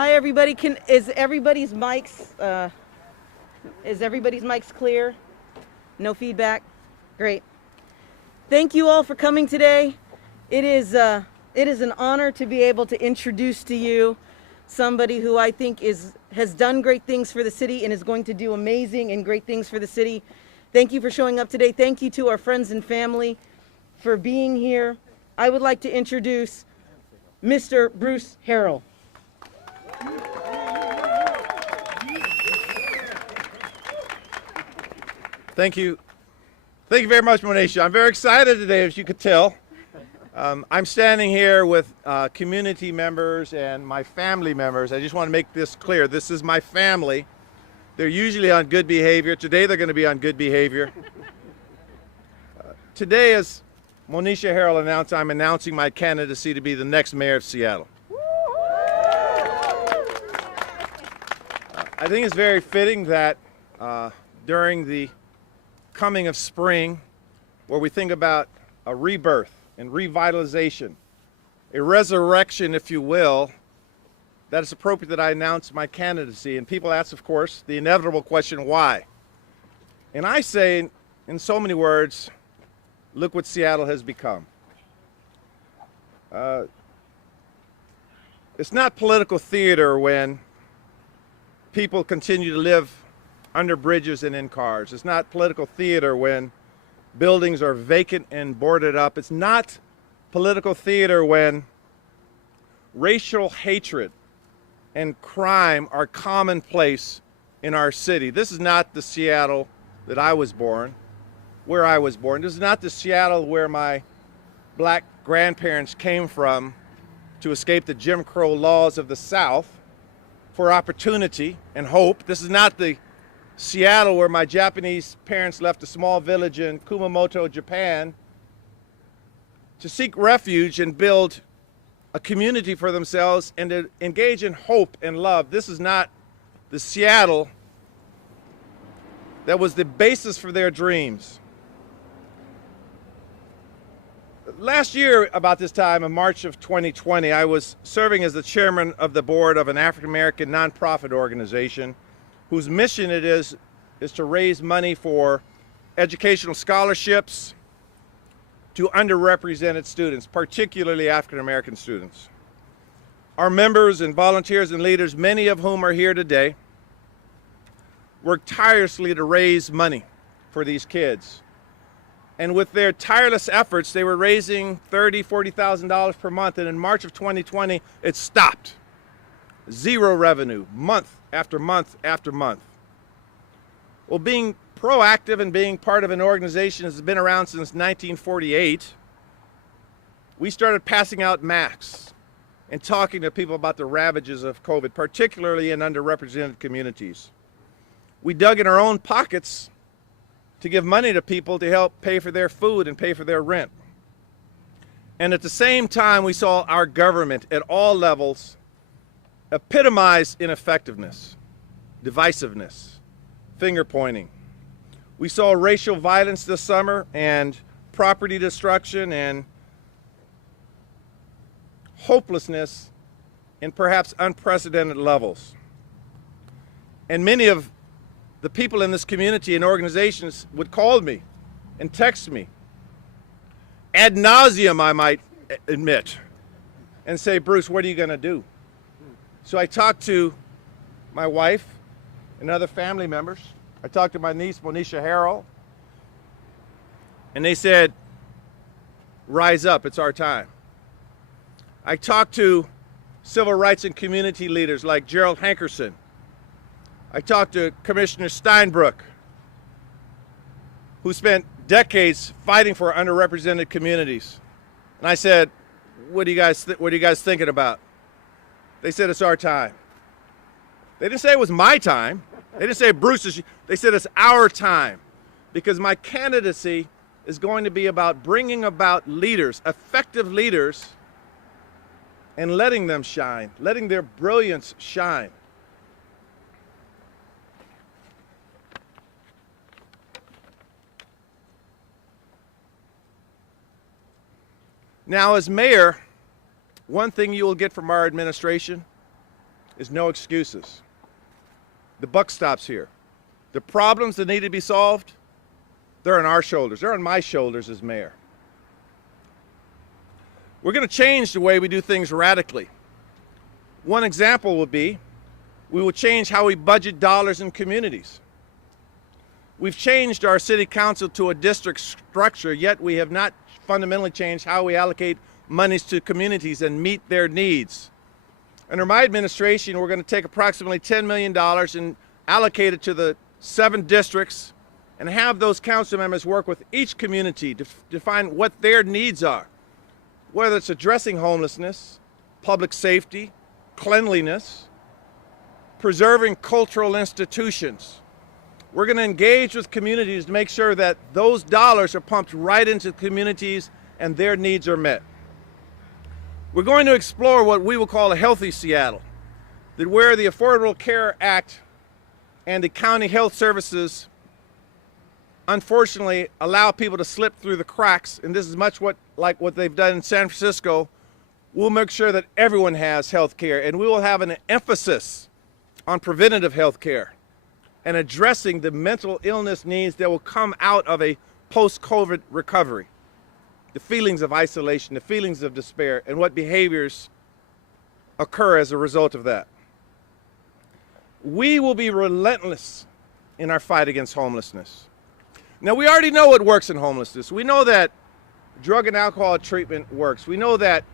Hi, everybody. Is everybody's mics clear? No feedback? Great. Thank you all for coming today. It is an honor to be able to introduce to you somebody who I think has done great things for the city and is going to do amazing and great things for the city. Thank you for showing up today. Thank you to our friends and family for being here. I would like to introduce Mr. Bruce Harrell. Thank you. Thank you very much, Monisha. I'm very excited today, as you could tell. I'm standing here with community members and my family members. I just want to make this clear. This is my family. They're usually on good behavior. Today they're going to be on good behavior. Today, as Monisha Harrell announced, I'm announcing my candidacy to be the next mayor of Seattle. I think it's very fitting that during the coming of spring, where we think about a rebirth and revitalization, a resurrection, if you will, that it's appropriate that I announce my candidacy. And people ask, of course, the inevitable question, why? And I say, in so many words, look what Seattle has become. It's not political theater when people continue to live under bridges and in cars. It's not political theater when buildings are vacant and boarded up. It's not political theater when racial hatred and crime are commonplace in our city. This is not the Seattle that I was born, where I was born. This is not the Seattle where my black grandparents came from to escape the Jim Crow laws of the South for opportunity and hope. This is not the Seattle where my Japanese parents left a small village in Kumamoto, Japan to seek refuge and build a community for themselves and to engage in hope and love. This is not the Seattle that was the basis for their dreams. Last year, about this time, in March of 2020, I was serving as the chairman of the board of an African-American nonprofit organization whose mission it is to raise money for educational scholarships to underrepresented students, particularly African-American students. Our members and volunteers and leaders, many of whom are here today, work tirelessly to raise money for these kids. And with their tireless efforts, they were raising $30,000, $40,000 per month. And in March of 2020, it stopped. Zero revenue, month after month after month. Well, being proactive and being part of an organization that has been around since 1948, we started passing out masks and talking to people about the ravages of COVID, particularly in underrepresented communities. We dug in our own pockets to give money to people to help pay for their food and pay for their rent. And at the same time, we saw our government at all levels epitomize ineffectiveness, divisiveness, finger pointing. We saw racial violence this summer and property destruction and hopelessness in perhaps unprecedented levels. And many of the people in this community and organizations would call me and text me, ad nauseum, I might admit, and say, Bruce, what are you going to do? So I talked to my wife and other family members. I talked to my niece, Monisha Harrell, and they said, rise up, it's our time. I talked to civil rights and community leaders like Gerald Hankerson. I talked to Commissioner Steinbrook, who spent decades fighting for underrepresented communities. And I said, what are you guys thinking about? They said, it's our time. They didn't say it was my time. They didn't say Bruce's. They said it's our time. Because my candidacy is going to be about bringing about leaders, effective leaders, and letting them shine, letting their brilliance shine. Now, as mayor, one thing you will get from our administration is no excuses. The buck stops here. The problems that need to be solved, they're on our shoulders. They're on my shoulders as mayor. We're going to change the way we do things radically. One example would be we will change how we budget dollars in communities. We've changed our city council to a district structure, yet we have not fundamentally changed how we allocate monies to communities and meet their needs. Under my administration, we're going to take approximately $10 million and allocate it to the 7 districts and have those council members work with each community to define what their needs are, whether it's addressing homelessness, public safety, cleanliness, preserving cultural institutions. We're going to engage with communities to make sure that those dollars are pumped right into communities and their needs are met. We're going to explore what we will call a healthy Seattle, that where the Affordable Care Act and the county health services unfortunately allow people to slip through the cracks, and this is much like what they've done in San Francisco, we'll make sure that everyone has health care, and we will have an emphasis on preventative health care and addressing the mental illness needs that will come out of a post-COVID recovery. The feelings of isolation, the feelings of despair, and what behaviors occur as a result of that. We will be relentless in our fight against homelessness. Now, we already know what works in homelessness. We know that drug and alcohol treatment works. We know that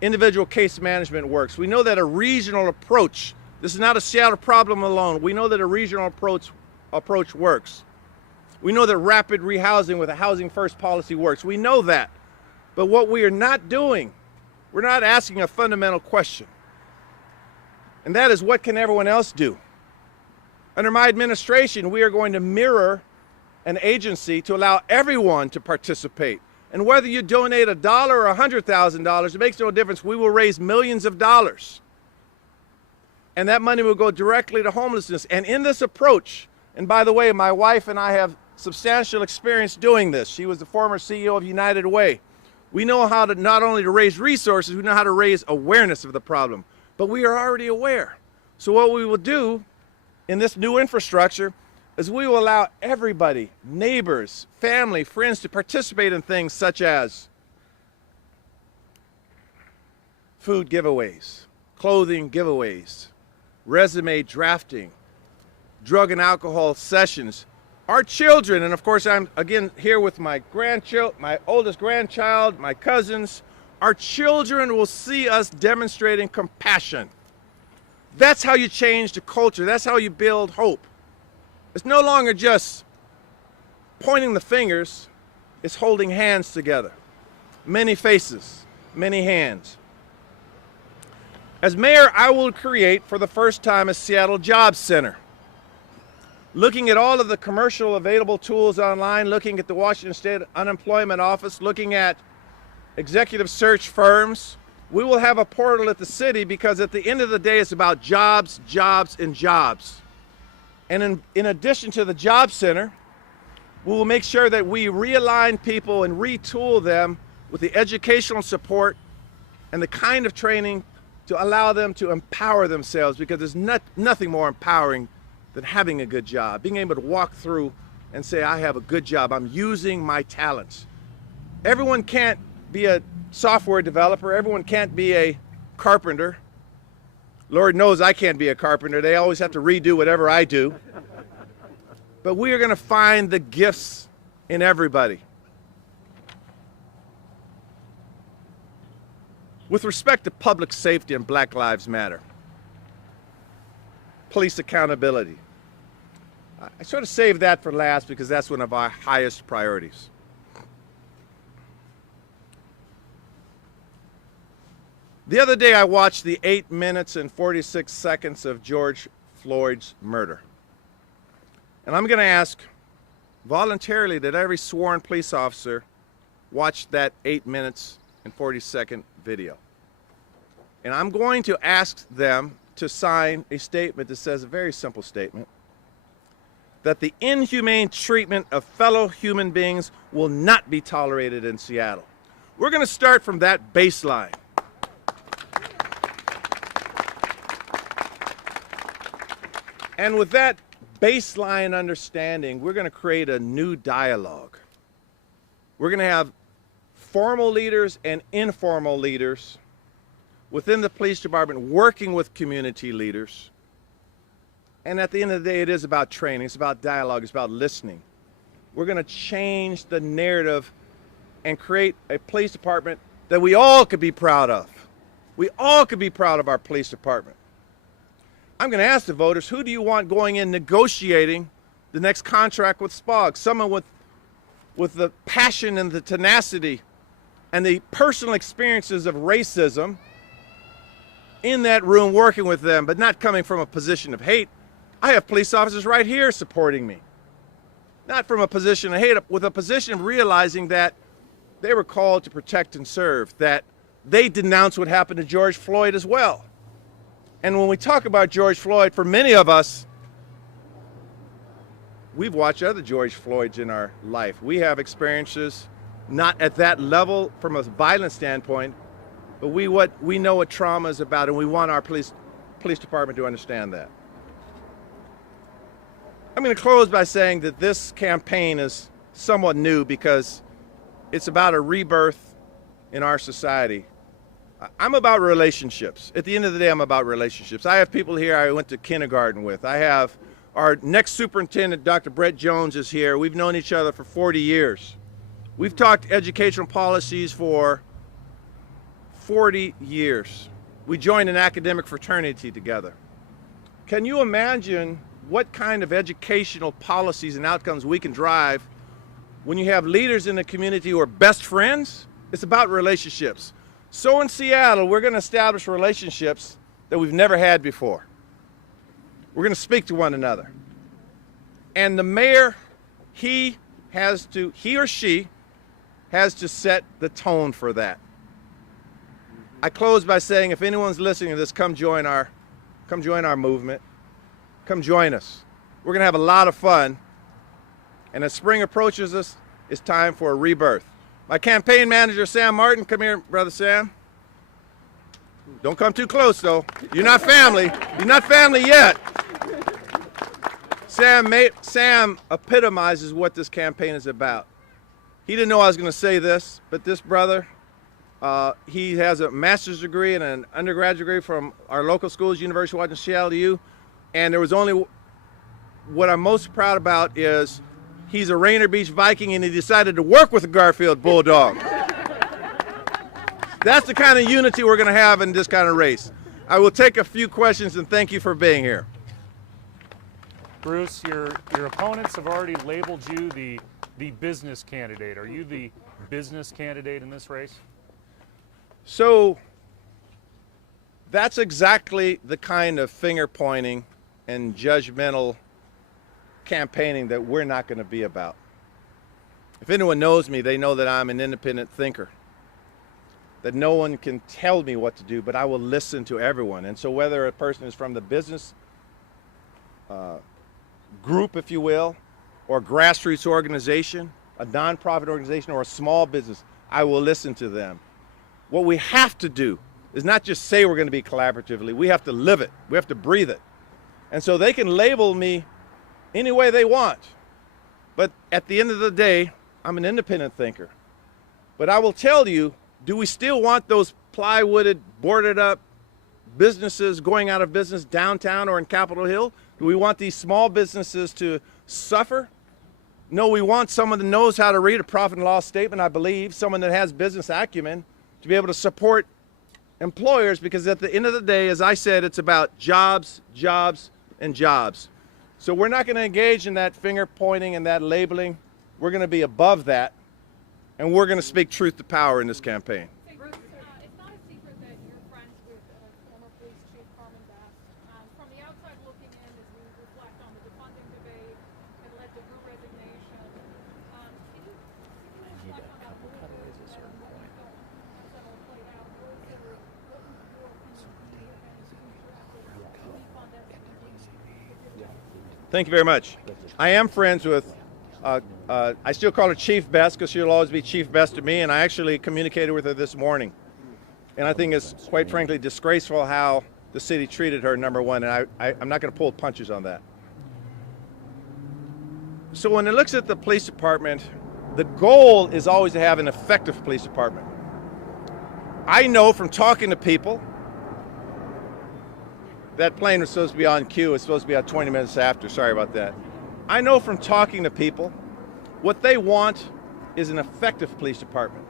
individual case management works. We know that a regional approach, this is not a Seattle problem alone. We know that a regional approach works. We know that rapid rehousing with a housing first policy works. We know that. But what we are not doing, we're not asking a fundamental question. And that is, what can everyone else do? Under my administration, we are going to mirror an agency to allow everyone to participate. And whether you donate $1 or $100,000, it makes no difference. We will raise millions of dollars. And that money will go directly to homelessness. And in this approach, and by the way, my wife and I have substantial experience doing this. She was the former CEO of United Way. We know how to not only to raise resources, we know how to raise awareness of the problem. But we are already aware. So what we will do in this new infrastructure is we will allow everybody, neighbors, family, friends, to participate in things such as food giveaways, clothing giveaways, resume drafting, drug and alcohol sessions. Our children, and of course I'm again here with my oldest grandchild, my cousins, our children will see us demonstrating compassion. That's how you change the culture. That's how you build hope. It's no longer just pointing the fingers, it's holding hands together. Many faces, many hands. As mayor, I will create for the first time a Seattle Jobs Center. Looking at all of the commercial available tools online, looking at the Washington State Unemployment Office, looking at executive search firms, we will have a portal at the city, because at the end of the day, it's about jobs, jobs, and jobs. And in addition to the Job Center, we will make sure that we realign people and retool them with the educational support and the kind of training to allow them to empower themselves, because there's nothing more empowering than having a good job, being able to walk through and say, I have a good job, I'm using my talents. Everyone can't be a software developer, everyone can't be a carpenter. Lord knows I can't be a carpenter, they always have to redo whatever I do. But we are going to find the gifts in everybody. With respect to public safety and Black Lives Matter, police accountability, I sort of saved that for last because that's one of our highest priorities. The other day I watched the 8 minutes and 46 seconds of George Floyd's murder. And I'm going to ask voluntarily that every sworn police officer watch that 8 minutes and 40-second video. And I'm going to ask them to sign a statement that says a very simple statement, that the inhumane treatment of fellow human beings will not be tolerated in Seattle. We're going to start from that baseline. And with that baseline understanding, we're going to create a new dialogue. We're going to have formal leaders and informal leaders within the police department working with community leaders. And at the end of the day, it is about training, it's about dialogue, it's about listening. We're going to change the narrative and create a police department that we all could be proud of. We all could be proud of our police department. I'm going to ask the voters, who do you want going in negotiating the next contract with SPOG? Someone with the passion and the tenacity and the personal experiences of racism in that room working with them, but not coming from a position of hate. I have police officers right here supporting me. Not from a position of hate, with a position of realizing that they were called to protect and serve, that they denounced what happened to George Floyd as well. And when we talk about George Floyd, for many of us, we've watched other George Floyds in our life. We have experiences not at that level from a violent standpoint, but we know what trauma is about, and we want our police department to understand that. I'm going to close by saying that this campaign is somewhat new because it's about a rebirth in our society. I'm about relationships. At the end of the day, I'm about relationships. I have people here I went to kindergarten with. I have our next superintendent, Dr. Brett Jones, is here. We've known each other for 40 years. We've talked educational policies for 40 years. We joined an academic fraternity together. Can you imagine what kind of educational policies and outcomes we can drive when you have leaders in the community who are best friends? It's about relationships. So in Seattle, we're going to establish relationships that we've never had before. We're going to speak to one another. And the mayor, he or she has to set the tone for that. I close by saying, if anyone's listening to this, come join our movement. Come join us. We're going to have a lot of fun. And as spring approaches us, it's time for a rebirth. My campaign manager, Sam Martin, come here, Brother Sam. Don't come too close, though. You're not family. You're not family yet. Sam epitomizes what this campaign is about. He didn't know I was going to say this, but this brother, he has a master's degree and an undergraduate degree from our local schools, University of Washington, Seattle U. And there was only, what I'm most proud about is he's a Rainier Beach Viking and he decided to work with a Garfield Bulldog. That's the kind of unity we're going to have in this kind of race. I will take a few questions and thank you for being here. Bruce, your opponents have already labeled you the business candidate. Are you the business candidate in this race? So that's exactly the kind of finger pointing and judgmental campaigning that we're not going to be about. If anyone knows me, they know that I'm an independent thinker, that no one can tell me what to do, but I will listen to everyone. And so whether a person is from the business group, if you will, or grassroots organization, a nonprofit organization, or a small business, I will listen to them. What we have to do is not just say we're going to be collaboratively, we have to live it, we have to breathe it. And so they can label me any way they want. But at the end of the day, I'm an independent thinker. But I will tell you, do we still want those plywooded, boarded up businesses going out of business downtown or in Capitol Hill? Do we want these small businesses to suffer? No, we want someone that knows how to read a profit and loss statement, I believe, someone that has business acumen to be able to support employers, because at the end of the day, as I said, it's about jobs, jobs, and jobs. So we're not going to engage in that finger pointing and that labeling. We're going to be above that, and we're going to speak truth to power in this campaign. Bruce, it's not a secret that you're friends with former police chief Carmen Bass. From the outside looking in, as we reflect on the defunding debate that led to her resignation, can you reflect on that a little bit and what you felt as that all played out? What would your opinion be of any future efforts to refund SVB? Thank you very much. I am friends with, I still call her Chief Best because she'll always be Chief Best to me, and I actually communicated with her this morning. And I think it's quite frankly disgraceful how the city treated her, number one, and I'm not going to pull punches on that. So when it looks at the police department, the goal is always to have an effective police department. I know from talking to people, that plane was supposed to be on cue. It's supposed to be out 20 minutes after. Sorry about that. I know from talking to people, what they want is an effective police department.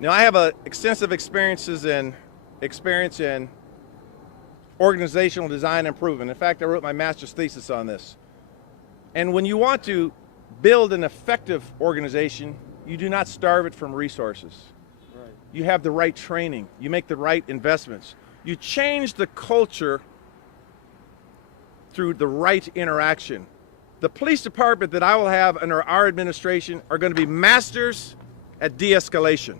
Now, I have extensive experience in organizational design improvement. In fact, I wrote my master's thesis on this. And when you want to build an effective organization, you do not starve it from resources. Right. You have the right training. You make the right investments. You change the culture through the right interaction. The police department that I will have under our administration are going to be masters at de-escalation.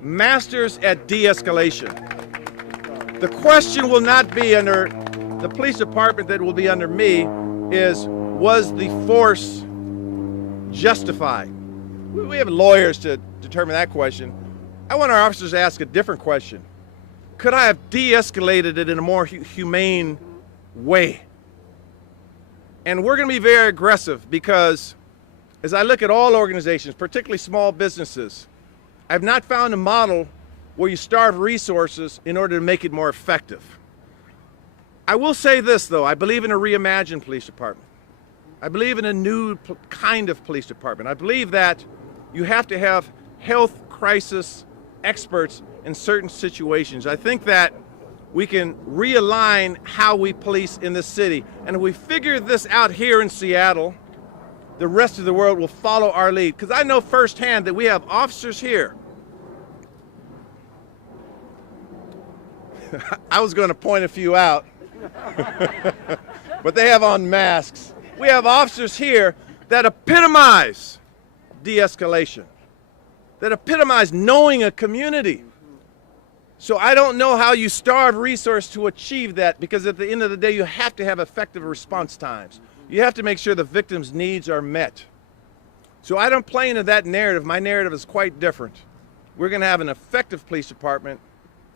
Masters at de-escalation. The question will not be under the police department that will be under me is, was the force justified? We have lawyers to determine that question. I want our officers to ask a different question. Could I have de-escalated it in a more humane way? And we're going to be very aggressive because as I look at all organizations, particularly small businesses, I've not found a model where you starve resources in order to make it more effective. I will say this, though. I believe in a reimagined police department. I believe in a new kind of police department. I believe that you have to have health crisis experts in certain situations. I think that we can realign how we police in this city. And if we figure this out here in Seattle, the rest of the world will follow our lead. Because I know firsthand that we have officers here. I was going to point a few out, but they have on masks. We have officers here that epitomize de-escalation, that epitomize knowing a community. So I don't know how you starve resource to achieve that, because at the end of the day, you have to have effective response times. You have to make sure the victim's needs are met. So I don't play into that narrative. My narrative is quite different. We're going to have an effective police department,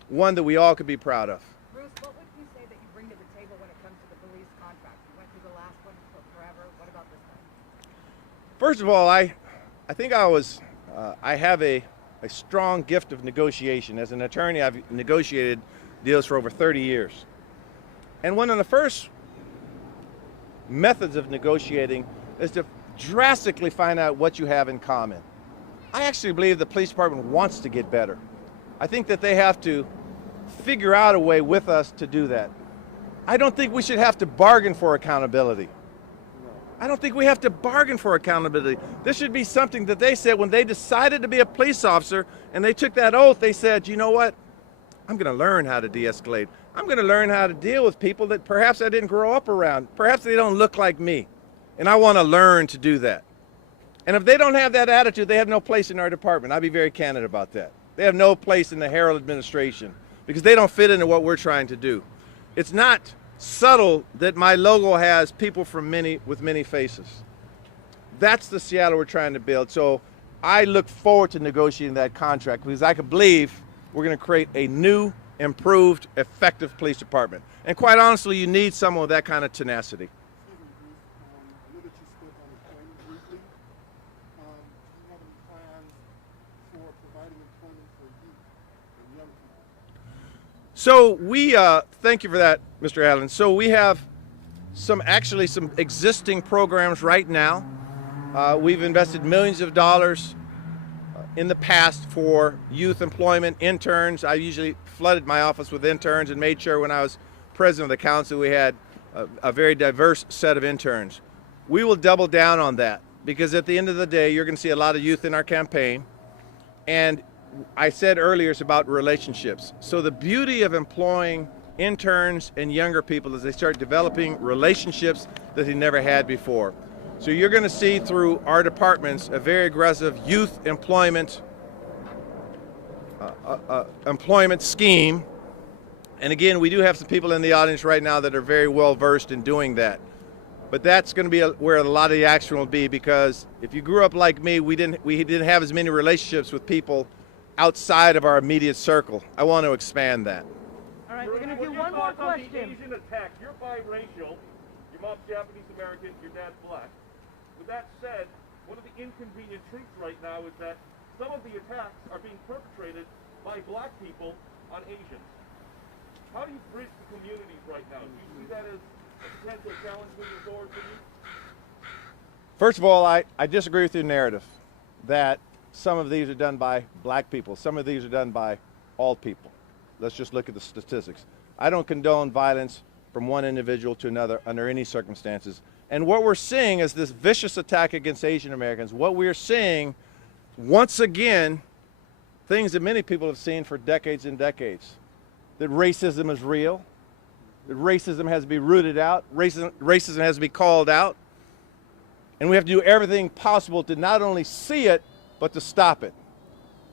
one that we all could be proud of. Bruce, what would you say that you bring to the table when it comes to the police contract? You went through the last one for forever. What about this one? First of all, I think I have a strong gift of negotiation. As an attorney, I've negotiated deals for over 30 years. And one of the first methods of negotiating is to drastically find out what you have in common. I actually believe the police department wants to get better. I think that they have to figure out a way with us to do that. I don't think we should have to bargain for accountability. I don't think we have to bargain for accountability. This should be something that they said when they decided to be a police officer and they took that oath. They said, you know what? I'm going to learn how to de-escalate. I'm going to learn how to deal with people that perhaps I didn't grow up around. Perhaps they don't look like me. And I want to learn to do that. And if they don't have that attitude, they have no place in our department. I'll be very candid about that. They have no place in the Harrell administration because they don't fit into what we're trying to do. It's not subtle that my logo has people from with many faces. That's the Seattle we're trying to build. So I look forward to negotiating that contract because I can believe we're going to create a new, improved, effective police department. And quite honestly, you need someone with that kind of tenacity. I know that you spoke on the training briefly. Do you have any plans for providing employment for youth and young people? So we, thank you for that, Mr. Allen. So we have some existing programs right now. We've invested millions of dollars in the past for youth employment, interns. I usually flooded my office with interns and made sure when I was president of the council we had a very diverse set of interns. We will double down on that because at the end of the day, you're going to see a lot of youth in our campaign. And I said earlier it's about relationships. So the beauty of employing interns and younger people is they start developing relationships that they never had before. So you're going to see through our departments a very aggressive youth employment scheme. And again, we do have some people in the audience right now that are very well versed in doing that. But that's going to be where a lot of the action will be, because if you grew up like me, we didn't have as many relationships with people outside of our immediate circle. I want to expand that. thoughts on the question. Asian attack? You're biracial. Your mom's Japanese American. Your dad's black. With that said, one of the inconvenient truths right now is that some of the attacks are being perpetrated by black people on Asians. How do you bridge the communities right now? Do you see that as a potential challenge moving forward for you? First of all, I disagree with your narrative that some of these are done by black people. Some of these are done by all people. Let's just look at the statistics. I don't condone violence from one individual to another under any circumstances. And what we're seeing is this vicious attack against Asian Americans. What we're seeing, once again, things that many people have seen for decades and decades. That racism is real, that racism has to be rooted out, racism has to be called out, and we have to do everything possible to not only see it, but to stop it.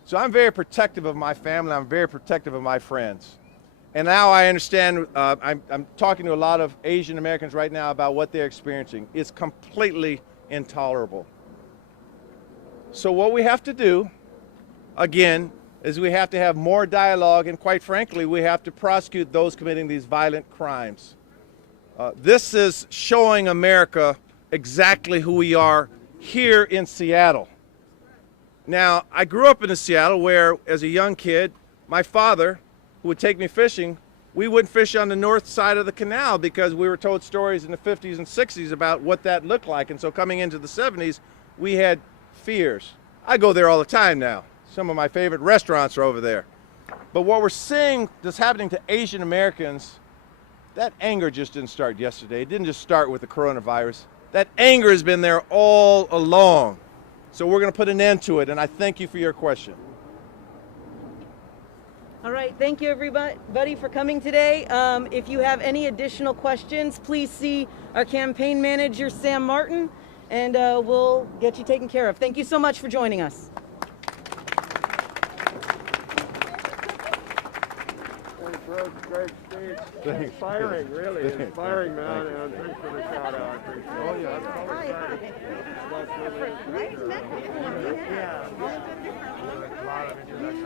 So I'm very protective of my family, I'm very protective of my friends. And now I understand, I'm talking to a lot of Asian Americans right now about what they're experiencing. It's completely intolerable. So what we have to do, again, is we have to have more dialogue, and quite frankly, we have to prosecute those committing these violent crimes. This is showing America exactly who we are here in Seattle. Now, I grew up in Seattle where, as a young kid, my father, who would take me fishing, we wouldn't fish on the north side of the canal because we were told stories in the 50s and 60s about what that looked like. And so coming into the 70s, we had fears. I go there all the time now. Some of my favorite restaurants are over there. But what we're seeing that's happening to Asian Americans, that anger just didn't start yesterday. It didn't just start with the coronavirus. That anger has been there all along. So we're going to put an end to it, and I thank you for your question. All right, thank you everybody for coming today. If you have any additional questions, please see our campaign manager, Sam Martin, and we'll get you taken care of. Thank you so much for joining us. Great speech. Inspiring, really inspiring, man. And thanks for the shout out. I appreciate it. Oh, yeah. That's really Right? Yeah. A lot of introduction.